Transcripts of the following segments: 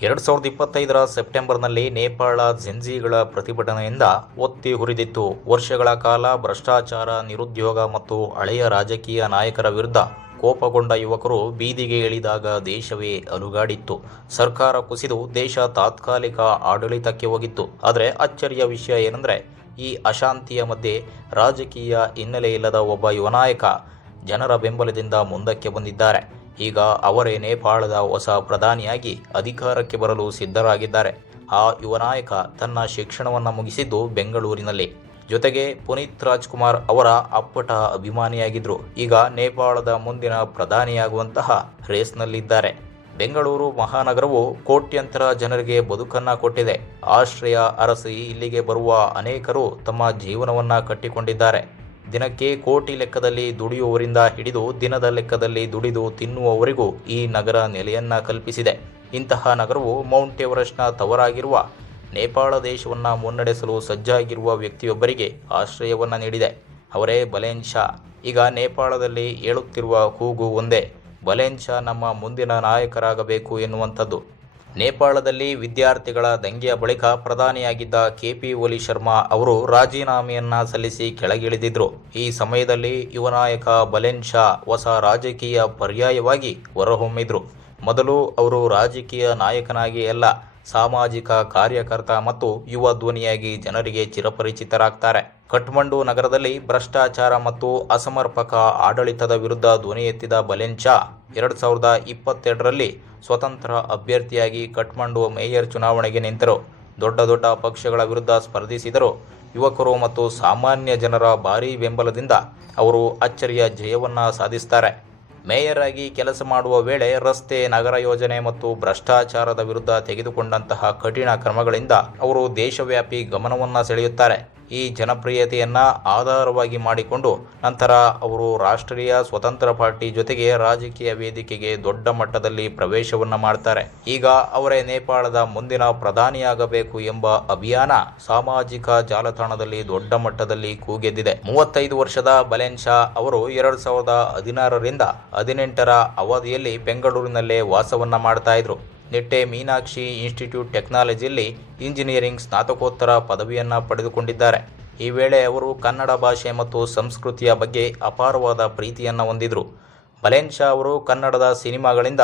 2025 ಸೆಪ್ಟೆಂಬರ್ನಲ್ಲಿ ನೇಪಾಳ ಜೆನ್ಜಿಗಳ ಪ್ರತಿಭಟನೆಯಿಂದ ಒತ್ತಿ ಉರಿದಿತ್ತು. ವರ್ಷಗಳ ಕಾಲ ಭ್ರಷ್ಟಾಚಾರ, ನಿರುದ್ಯೋಗ ಮತ್ತು ಹಳೆಯ ರಾಜಕೀಯ ನಾಯಕರ ವಿರುದ್ಧ ಕೋಪಗೊಂಡ ಯುವಕರು ಬೀದಿಗೆ ಇಳಿದಾಗ ದೇಶವೇ ಅಲುಗಾಡಿತ್ತು. ಸರ್ಕಾರ ಕುಸಿದು ದೇಶ ತಾತ್ಕಾಲಿಕ ಆಡಳಿತಕ್ಕೆ ಹೋಗಿತ್ತು. ಆದರೆ ಅಚ್ಚರಿಯ ವಿಷಯ ಏನೆಂದರೆ, ಈ ಅಶಾಂತಿಯ ಮಧ್ಯೆ ರಾಜಕೀಯ ಹಿನ್ನೆಲೆ ಇಲ್ಲದ ಒಬ್ಬ ಯುವ ನಾಯಕ ಜನರ ಬೆಂಬಲದಿಂದ ಮುಂದಕ್ಕೆ ಬಂದಿದ್ದಾರೆ. ಈಗ ಅವರೇ ನೇಪಾಳದ ಹೊಸ ಪ್ರಧಾನಿಯಾಗಿ ಅಧಿಕಾರಕ್ಕೆ ಬರಲು ಸಿದ್ಧರಾಗಿದ್ದಾರೆ. ಆ ಯುವ ನಾಯಕ ತನ್ನ ಶಿಕ್ಷಣವನ್ನು ಮುಗಿಸಿದ್ದು ಬೆಂಗಳೂರಿನಲ್ಲಿ. ಜೊತೆಗೆ ಪುನೀತ್ ರಾಜ್ಕುಮಾರ್ ಅವರ ಅಪ್ಪಟ ಅಭಿಮಾನಿಯಾಗಿದ್ದರು. ಈಗ ನೇಪಾಳದ ಮುಂದಿನ ಪ್ರಧಾನಿಯಾಗುವಂತಹ ರೇಸ್ನಲ್ಲಿದ್ದಾರೆ. ಬೆಂಗಳೂರು ಮಹಾನಗರವು ಕೋಟ್ಯಂತರ ಜನರಿಗೆ ಬದುಕನ್ನು ಕೊಟ್ಟಿದೆ. ಆಶ್ರಯ ಅರಸಿ ಇಲ್ಲಿಗೆ ಬರುವ ಅನೇಕರು ತಮ್ಮ ಜೀವನವನ್ನು ಕಟ್ಟಿಕೊಂಡಿದ್ದಾರೆ. ದಿನಕ್ಕೆ ಕೋಟಿ ಲೆಕ್ಕದಲ್ಲಿ ದುಡಿಯುವವರಿಂದ ಹಿಡಿದು ದಿನದ ಲೆಕ್ಕದಲ್ಲಿ ದುಡಿದು ತಿನ್ನುವವರಿಗೂ ಈ ನಗರ ನೆಲೆಯನ್ನ ಕಲ್ಪಿಸಿದೆ. ಇಂತಹ ನಗರವು ಮೌಂಟ್ ಎವರೆಸ್ಟ್ನ ತವರಾಗಿರುವ ನೇಪಾಳ ದೇಶವನ್ನು ಮುನ್ನಡೆಸಲು ಸಜ್ಜಾಗಿರುವ ವ್ಯಕ್ತಿಯೊಬ್ಬರಿಗೆ ಆಶ್ರಯವನ್ನು ನೀಡಿದೆ. ಅವರೇ ಬಲೇನ್ ಶಾ. ಈಗ ನೇಪಾಳದಲ್ಲಿ ಏಳುತ್ತಿರುವ ಕೂಗು ಒಂದೇ: ಬಲೇನ್ ಶಾ ನಮ್ಮ ಮುಂದಿನ ನಾಯಕರಾಗಬೇಕು ಎನ್ನುವಂಥದ್ದು. ನೇಪಾಳದಲ್ಲಿ ವಿದ್ಯಾರ್ಥಿಗಳ ದಂಗೆಯ ಬಳಿಕ ಪ್ರಧಾನಿಯಾಗಿದ್ದ ಕೆಪಿ ಓಲಿ ಶರ್ಮಾ ಅವರು ರಾಜೀನಾಮೆಯನ್ನ ಸಲ್ಲಿಸಿ ಕೆಳಗಿಳಿದಿದ್ರು. ಈ ಸಮಯದಲ್ಲಿ ಯುವ ನಾಯಕ ಬಲೇನ್ ಶಾ ಹೊಸ ರಾಜಕೀಯ ಪರ್ಯಾಯವಾಗಿ ಹೊರಹೊಮ್ಮಿದ್ರು. ಮೊದಲು ಅವರು ರಾಜಕೀಯ ನಾಯಕನಾಗಿ ಅಲ್ಲ, ಸಾಮಾಜಿಕ ಕಾರ್ಯಕರ್ತ ಮತ್ತು ಯುವ ಧ್ವನಿಯಾಗಿ ಜನರಿಗೆ ಚಿರಪರಿಚಿತರಾಗ್ತಾರೆ. ಕಠ್ಮಂಡು ನಗರದಲ್ಲಿ ಭ್ರಷ್ಟಾಚಾರ ಮತ್ತು ಅಸಮರ್ಪಕ ಆಡಳಿತದ ವಿರುದ್ಧ ಧ್ವನಿ ಎತ್ತಿದ ಬಲೇನ್ ಶಾ 2022ರಲ್ಲಿ ಸ್ವತಂತ್ರ ಅಭ್ಯರ್ಥಿಯಾಗಿ ಕಠ್ಮಂಡು ಮೇಯರ್ ಚುನಾವಣೆಗೆ ನಿಂತರು. ದೊಡ್ಡ ದೊಡ್ಡ ಪಕ್ಷಗಳ ವಿರುದ್ಧ ಸ್ಪರ್ಧಿಸಿದರು. ಯುವಕರು ಮತ್ತು ಸಾಮಾನ್ಯ ಜನರ ಭಾರೀ ಬೆಂಬಲದಿಂದ ಅವರು ಅಚ್ಚರಿಯ ಜಯವನ್ನು ಸಾಧಿಸುತ್ತಾರೆ. ಮೇಯರ್ ಆಗಿ ಕೆಲಸ ಮಾಡುವ ವೇಳೆ ರಸ್ತೆ, ನಗರ ಯೋಜನೆ ಮತ್ತು ಭ್ರಷ್ಟಾಚಾರದ ವಿರುದ್ಧ ತೆಗೆದುಕೊಂಡಂತಹ ಕಠಿಣ ಕ್ರಮಗಳಿಂದ ಅವರು ದೇಶವ್ಯಾಪಿ ಗಮನವನ್ನು ಸೆಳೆಯುತ್ತಾರೆ. ಈ ಜನಪ್ರಿಯತೆಯನ್ನು ಆಧಾರವಾಗಿ ಮಾಡಿಕೊಂಡು ನಂತರ ಅವರು ರಾಷ್ಟ್ರೀಯ ಸ್ವತಂತ್ರ ಪಾರ್ಟಿ ಜೊತೆಗೆ ರಾಜಕೀಯ ವೇದಿಕೆಗೆ ದೊಡ್ಡ ಮಟ್ಟದಲ್ಲಿ ಪ್ರವೇಶವನ್ನು ಮಾಡ್ತಾರೆ. ಈಗ ಅವರೇ ನೇಪಾಳದ ಮುಂದಿನ ಪ್ರಧಾನಿಯಾಗಬೇಕು ಎಂಬ ಅಭಿಯಾನ ಸಾಮಾಜಿಕ ಜಾಲತಾಣದಲ್ಲಿ ದೊಡ್ಡ ಮಟ್ಟದಲ್ಲಿ ಕೂಗೆದ್ದಿದೆ. 35 ವರ್ಷದ ಬಲೇನ್ ಶಾ ಅವರು 2016ರಿಂದ 18ರ ಅವಧಿಯಲ್ಲಿ ಬೆಂಗಳೂರಿನಲ್ಲೇ ವಾಸವನ್ನ ಮಾಡ್ತಾ ಇದ್ರು. ನಿಟ್ಟೆ ಮೀನಾಕ್ಷಿ ಇನ್ಸ್ಟಿಟ್ಯೂಟ್ ಟೆಕ್ನಾಲಜಿಯಲ್ಲಿ ಇಂಜಿನಿಯರಿಂಗ್ ಸ್ನಾತಕೋತ್ತರ ಪದವಿಯನ್ನು ಪಡೆದುಕೊಂಡಿದ್ದಾರೆ. ಈ ವೇಳೆ ಅವರು ಕನ್ನಡ ಭಾಷೆ ಮತ್ತು ಸಂಸ್ಕೃತಿಯ ಬಗ್ಗೆ ಅಪಾರವಾದ ಪ್ರೀತಿಯನ್ನು ಹೊಂದಿದ್ರು. ಬಲೇನ್ ಶಾ ಅವರು ಕನ್ನಡದ ಸಿನಿಮಾಗಳಿಂದ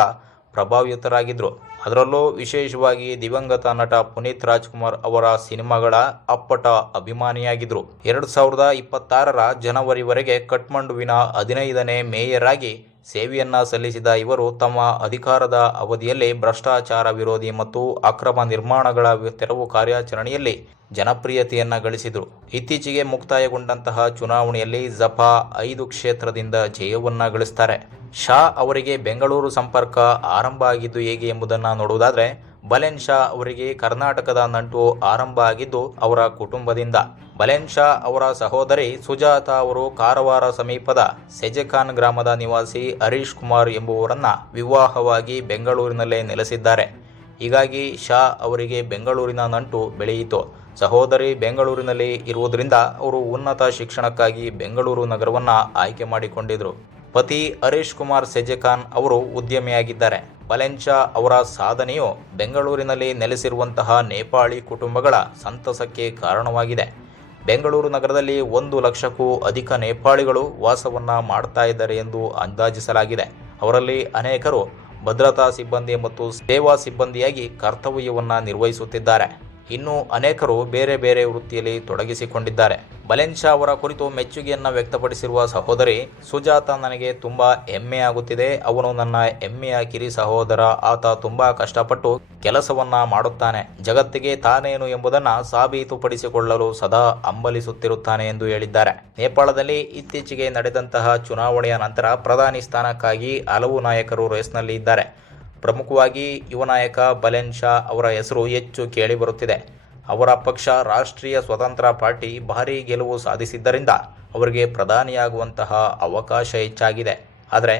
ಪ್ರಭಾವಿತರಾಗಿದ್ದರು. ಅದರಲ್ಲೂ ವಿಶೇಷವಾಗಿ ದಿವಂಗತ ನಟ ಪುನೀತ್ ರಾಜ್ಕುಮಾರ್ ಅವರ ಸಿನಿಮಾಗಳ ಅಪ್ಪಟ ಅಭಿಮಾನಿಯಾಗಿದ್ದರು. 2026ರ ಜನವರಿವರೆಗೆ ಕಠ್ಮಂಡುವಿನ 15ನೇ ಮೇಯರ್ ಆಗಿ ಸೇವೆಯನ್ನ ಸಲ್ಲಿಸಿದ ಇವರು ತಮ್ಮ ಅಧಿಕಾರದ ಅವಧಿಯಲ್ಲಿ ಭ್ರಷ್ಟಾಚಾರ ವಿರೋಧಿ ಮತ್ತು ಅಕ್ರಮ ನಿರ್ಮಾಣಗಳ ತೆರವು ಕಾರ್ಯಾಚರಣೆಯಲ್ಲಿ ಜನಪ್ರಿಯತೆಯನ್ನು ಗಳಿಸಿದರು. ಇತ್ತೀಚೆಗೆ ಮುಕ್ತಾಯಗೊಂಡಂತಹ ಚುನಾವಣೆಯಲ್ಲಿ ಜಪಾ 5 ಕ್ಷೇತ್ರದಿಂದ ಜಯವನ್ನು ಗಳಿಸ್ತಾರೆ. ಶಾ ಅವರಿಗೆ ಬೆಂಗಳೂರು ಸಂಪರ್ಕ ಆರಂಭ ಆಗಿದ್ದು ಹೇಗೆ ಎಂಬುದನ್ನು ನೋಡುವುದಾದರೆ, ಬಲೇನ್ ಶಾ ಅವರಿಗೆ ಕರ್ನಾಟಕದ ನಂಟು ಆರಂಭ ಆಗಿದ್ದು ಅವರ ಕುಟುಂಬದಿಂದ. ಬಲೇನ್ ಶಾ ಅವರ ಸಹೋದರಿ ಸುಜಾತಾ ಅವರು ಕಾರವಾರ ಸಮೀಪದ ಸೆಜೆಕಾನ್ ಗ್ರಾಮದ ನಿವಾಸಿ ಹರೀಶ್ ಕುಮಾರ್ ಎಂಬುವರನ್ನ ವಿವಾಹವಾಗಿ ಬೆಂಗಳೂರಿನಲ್ಲೇ ನೆಲೆಸಿದ್ದಾರೆ. ಹೀಗಾಗಿ ಶಾ ಅವರಿಗೆ ಬೆಂಗಳೂರಿನ ನಂಟು ಬೆಳೆಯಿತು. ಸಹೋದರಿ ಬೆಂಗಳೂರಿನಲ್ಲಿ ಇರುವುದರಿಂದ ಅವರು ಉನ್ನತ ಶಿಕ್ಷಣಕ್ಕಾಗಿ ಬೆಂಗಳೂರು ನಗರವನ್ನು ಆಯ್ಕೆ ಮಾಡಿಕೊಂಡಿದ್ರು. ಪತಿ ಹರೀಶ್ ಕುಮಾರ್ ಸೆಜೆಕಾನ್ ಅವರು ಉದ್ಯಮಿಯಾಗಿದ್ದಾರೆ. ಬಲೇನ್ ಶಾ ಅವರ ಸಾಧನೆಯು ಬೆಂಗಳೂರಿನಲ್ಲಿ ನೆಲೆಸಿರುವಂತಹ ನೇಪಾಳಿ ಕುಟುಂಬಗಳ ಸಂತಸಕ್ಕೆ ಕಾರಣವಾಗಿದೆ. ಬೆಂಗಳೂರು ನಗರದಲ್ಲಿ 1 ಲಕ್ಷಕ್ಕೂ ಅಧಿಕ ನೇಪಾಳಿಗಳು ವಾಸವನ್ನ ಮಾಡ್ತಾ ಇದ್ದಾರೆ ಎಂದು ಅಂದಾಜಿಸಲಾಗಿದೆ. ಅವರಲ್ಲಿ ಅನೇಕರು ಭದ್ರತಾ ಸಿಬ್ಬಂದಿ ಮತ್ತು ಸೇವಾ ಸಿಬ್ಬಂದಿಯಾಗಿ ಕರ್ತವ್ಯವನ್ನು ನಿರ್ವಹಿಸುತ್ತಿದ್ದಾರೆ. ಇನ್ನು ಅನೇಕರು ಬೇರೆ ಬೇರೆ ವೃತ್ತಿಯಲ್ಲಿ ತೊಡಗಿಸಿಕೊಂಡಿದ್ದಾರೆ. ಬಲೇನ್ ಶಾ ಅವರ ಕುರಿತು ಮೆಚ್ಚುಗೆಯನ್ನು ವ್ಯಕ್ತಪಡಿಸಿರುವ ಸಹೋದರಿ ಸುಜಾತಾ, ನನಗೆ ತುಂಬಾ ಹೆಮ್ಮೆ ಆಗುತ್ತಿದೆ. ಅವನು ನನ್ನ ಹೆಮ್ಮೆಯ ಕಿರಿ ಸಹೋದರ. ಆತ ತುಂಬಾ ಕಷ್ಟಪಟ್ಟು ಕೆಲಸವನ್ನ ಮಾಡುತ್ತಾನೆ. ಜಗತ್ತಿಗೆ ತಾನೇನು ಎಂಬುದನ್ನು ಸಾಬೀತುಪಡಿಸಿಕೊಳ್ಳಲು ಸದಾ ಹಂಬಲಿಸುತ್ತಿರುತ್ತಾನೆ ಎಂದು ಹೇಳಿದ್ದಾರೆ. ನೇಪಾಳದಲ್ಲಿ ಇತ್ತೀಚೆಗೆ ನಡೆದಂತಹ ಚುನಾವಣೆಯ ನಂತರ ಪ್ರಧಾನಿ ಸ್ಥಾನಕ್ಕಾಗಿ ಹಲವು ನಾಯಕರು ರೇಸ್ನಲ್ಲಿ ಇದ್ದಾರೆ. ಪ್ರಮುಖವಾಗಿ ಯುವ ನಾಯಕ ಬಲೇನ್ ಶಾ ಅವರ ಹೆಸರು ಹೆಚ್ಚು ಕೇಳಿಬರುತ್ತಿದೆ. ಅವರ ಪಕ್ಷ ರಾಷ್ಟ್ರೀಯ ಸ್ವತಂತ್ರ ಪಾರ್ಟಿ ಭಾರೀ ಗೆಲುವು ಸಾಧಿಸಿದ್ದರಿಂದ ಅವರಿಗೆ ಪ್ರಧಾನಿಯಾಗುವಂತಹ ಅವಕಾಶ ಹೆಚ್ಚಾಗಿದೆ. ಆದರೆ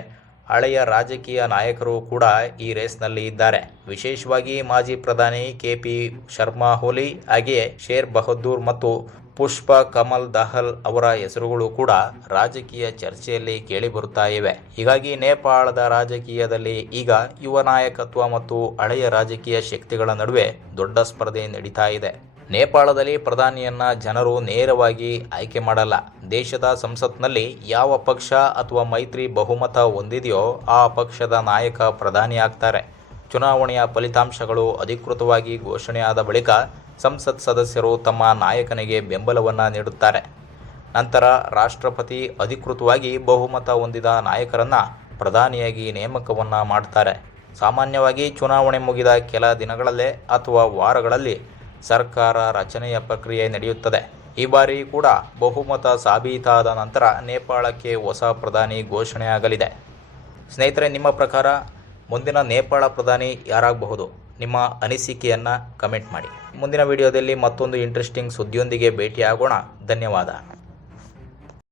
ಹಳೆಯ ರಾಜಕೀಯ ನಾಯಕರು ಕೂಡ ಈ ರೇಸ್ನಲ್ಲಿ ಇದ್ದಾರೆ. ವಿಶೇಷವಾಗಿ ಮಾಜಿ ಪ್ರಧಾನಿ ಕೆಪಿ ಶರ್ಮಾ ಓಲಿ, ಹಾಗೆಯೇ ಶೇರ್ ಬಹದ್ದೂರ್ ಮತ್ತು ಪುಷ್ಪ ಕಮಲ್ ದಹಲ್ ಅವರ ಹೆಸರುಗಳು ಕೂಡ ರಾಜಕೀಯ ಚರ್ಚೆಯಲ್ಲಿ ಕೇಳಿಬರುತ್ತಾ ಇವೆ. ಹೀಗಾಗಿ ನೇಪಾಳದ ರಾಜಕೀಯದಲ್ಲಿ ಈಗ ಯುವ ನಾಯಕತ್ವ ಮತ್ತು ಹಳೆಯ ರಾಜಕೀಯ ಶಕ್ತಿಗಳ ನಡುವೆ ದೊಡ್ಡ ಸ್ಪರ್ಧೆ ನಡೀತಾ ಇದೆ. ನೇಪಾಳದಲ್ಲಿ ಪ್ರಧಾನಿಯನ್ನ ಜನರು ನೇರವಾಗಿ ಆಯ್ಕೆ ಮಾಡಲ್ಲ. ದೇಶದ ಸಂಸತ್ನಲ್ಲಿ ಯಾವ ಪಕ್ಷ ಅಥವಾ ಮೈತ್ರಿ ಬಹುಮತ ಹೊಂದಿದೆಯೋ ಆ ಪಕ್ಷದ ನಾಯಕ ಪ್ರಧಾನಿ ಆಗ್ತಾರೆ. ಚುನಾವಣೆಯ ಫಲಿತಾಂಶಗಳು ಅಧಿಕೃತವಾಗಿ ಘೋಷಣೆಯಾದ ಬಳಿಕ ಸಂಸತ್ ಸದಸ್ಯರು ತಮ್ಮ ನಾಯಕನಿಗೆ ಬೆಂಬಲವನ್ನು ನೀಡುತ್ತಾರೆ. ನಂತರ ರಾಷ್ಟ್ರಪತಿ ಅಧಿಕೃತವಾಗಿ ಬಹುಮತ ಹೊಂದಿದ ನಾಯಕರನ್ನ ಪ್ರಧಾನಿಯಾಗಿ ನೇಮಕವನ್ನು ಮಾಡ್ತಾರೆ. ಸಾಮಾನ್ಯವಾಗಿ ಚುನಾವಣೆ ಮುಗಿದ ಕೆಲ ದಿನಗಳಲ್ಲೇ ಅಥವಾ ವಾರಗಳಲ್ಲಿ ಸರ್ಕಾರ ರಚನೆಯ ಪ್ರಕ್ರಿಯೆ ನಡೆಯುತ್ತದೆ. ಈ ಬಾರಿ ಕೂಡ ಬಹುಮತ ಸಾಬೀತಾದ ನಂತರ ನೇಪಾಳಕ್ಕೆ ಹೊಸ ಪ್ರಧಾನಿ ಘೋಷಣೆಯಾಗಲಿದೆ. ಸ್ನೇಹಿತರೆ, ನಿಮ್ಮ ಪ್ರಕಾರ ಮುಂದಿನ ನೇಪಾಳ ಪ್ರಧಾನಿ ಯಾರಾಗಬಹುದು? ನಿಮ್ಮ ಅನಿಸಿಕೆಯನ್ನು ಕಮೆಂಟ್ ಮಾಡಿ. ಮುಂದಿನ ವಿಡಿಯೋದಲ್ಲಿ ಮತ್ತೊಂದು ಇಂಟ್ರೆಸ್ಟಿಂಗ್ ಸುದ್ದಿಯೊಂದಿಗೆ ಭೇಟಿಯಾಗೋಣ. ಧನ್ಯವಾದ.